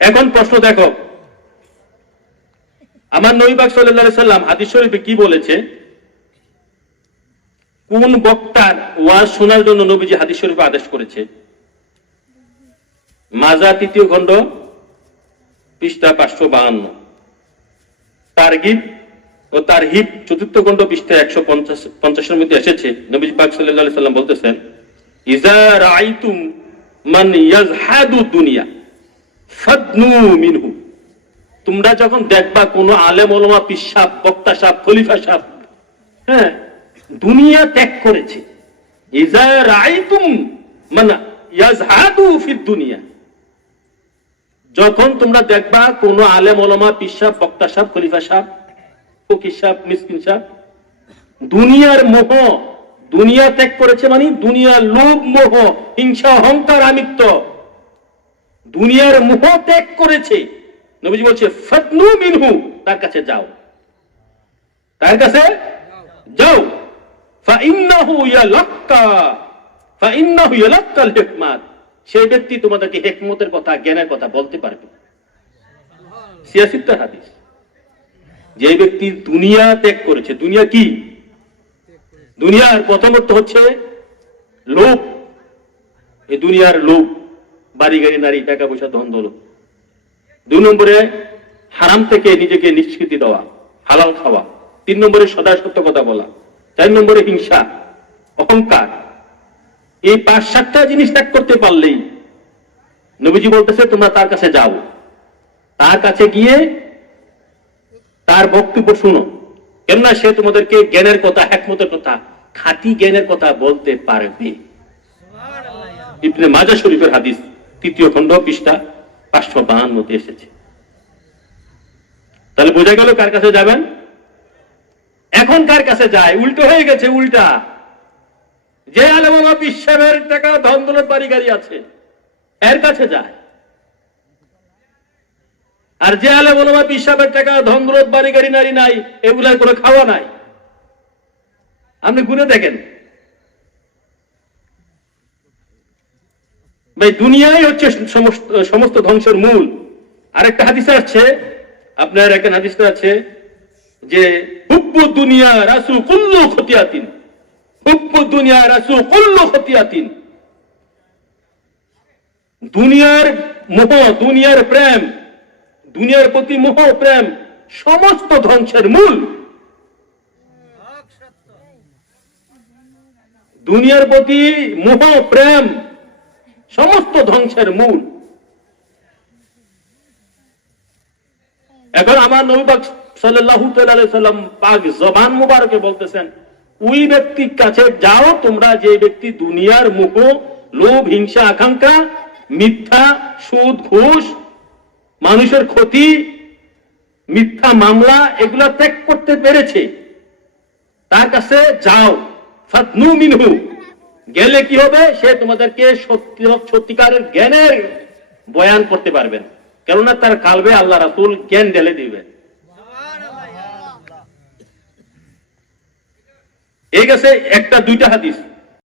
এখন প্রশ্ন দেখো। আমার নবীবাগ সাল্লাহ সাল্লাম হাদিস শরীফে কি বলেছে? কোন বক্তার ওয়াজ শোনার জন্য নবীজি হাদিস শরীফে আদেশ করেছে? মাজা তৃতীয় খণ্ড, পৃষ্ঠা পাঁচশো বাহান্ন। তারগিব ও তার হিপ চতুর্থ খণ্ড, পৃষ্ঠা একশো পঞ্চাশ, পঞ্চাশের মধ্যে এসেছে। নবীজি পাক সাল্লাহ সাল্লাম বলতেছেন, ইজা রাইতুম মান ইয়াজহাদু দুনিয়া। মিনহু। তোমরা যখন দেখবা কোন আলেম ওলমা পিসাব বক্তা সাহ খলিফা সাহ হ্যাঁ দুনিয়া ত্যাগ করেছে। যখন তোমরা দেখবা কোন আলেম ওলমা পিসাব বক্তা সাহ খলিফা সাহ ফকির সাহ মিসকিন সাহ দুনিয়ার মোহ, দুনিয়া ত্যাগ করেছে মানে দুনিয়ার লোভ, মোহ, হিংসা, অহংকার, আমিত্ব দুনিয়ার মোহ ত্যাগ করেছে। নবীজি বলছে, ফতনু মিনহু, তার কাছে যাও। তার কাছে যাও। ফাইন্নাহু ইয়ালাক্কা, ফাইন্নাহু ইয়ালাক্কাল হিকমাত সেই ব্যক্তি তোমাদেরকে হেকমতের কথা, জ্ঞানের কথা বলতে পারবে। সিয়াসিত্তার হাদিস। যে ব্যক্তি দুনিয়া ত্যাগ করেছে, দুনিয়া কি? দুনিয়ার প্রথমত হচ্ছে লোভ। এই দুনিয়ার লোভ। বাড়ি গাড়ি নারী টাকা পয়সা ধন দৌলত। দুই নম্বরে হারাম থেকে নিজেকে নিষ্কৃতি দেওয়া হালাল খাওয়া। তিন নম্বরে সদা সত্য কথা বলা। চার নম্বরে হিংসা অহংকার। এই পাঁচ সাতটা জিনিস ত্যাগ করতে পারলেই নবীজি বলতেছে তোমরা তার কাছে যাও। তার কাছে গিয়ে তার বক্তব্য শুনো। কেননা সে তোমাদেরকে জ্ঞানের কথা একমতের কথা খাঁটি জ্ঞানের কথা বলতে পারবে। ইবনে মাজা শরীফের হাদিস। তৃতীয় খণ্ড পৃষ্ঠা পাঁচশো বাহান্নতে এসেছে। তাহলে বোঝা গেল কার কাছে যাবেন? এখন কার কাছে যায়? উল্টো হয়ে গেছে, উল্টা। যে আলেমা বিশ্বের টাকা ধন দৌলত বাড়ি গাড়ি আছে, এর কাছে যায়। আর যে আলে বলবা পিসাবের টাকা ধন বাড়ি গাড়ি, নারী নাই, এগুলার কোনো খাওয়া নাই। আপনি ঘুরে দেখেন। ভাই, দুনিয়াই হচ্ছে সমস্ত সমস্ত ধ্বংসের মূল। আরেকটা হাদিসে আছে আপনার একটা হাদিসটা আছে যে, হুব্বু দুনিয়া রাসু কুল্লু খতিয়াতিন। হুব্বু দুনিয়া রাসু কুল্লু খতিয়াতিন। দুনিয়ার মোহ, দুনিয়ার প্রেম, দুনিয়ার প্রতি মোহ, প্রেম, সমস্ত ধ্বংসের মূল। দুনিয়ার প্রতি মোহ, প্রেম সমস্ত ধ্বংসের মূল। এখন আমার নবীবাগ সাল্লাহ সাল্লাম পাক জবান মুবারকে বলতেছেন, ওই ব্যক্তির কাছে যাও, তোমরা যে ব্যক্তি দুনিয়ার মুখ, লোভ, হিংসা, আকাঙ্ক্ষা, মিথ্যা, সুদ, ঘুষ, মানুষের ক্ষতি, মিথ্যা মামলা, এগুলা ত্যাগ করতে পেরেছে, তার কাছে যাও। মিনহু। গেলে কি হবে? সে তোমাদেরকে সত্যি সত্যিকারের জ্ঞানের বয়ান করতে পারবেন কেননা তার কালবে আল্লাহ রাসুল জ্ঞান ঢেলে দিবেন এই গেছে একটা, দুইটা হাদিস।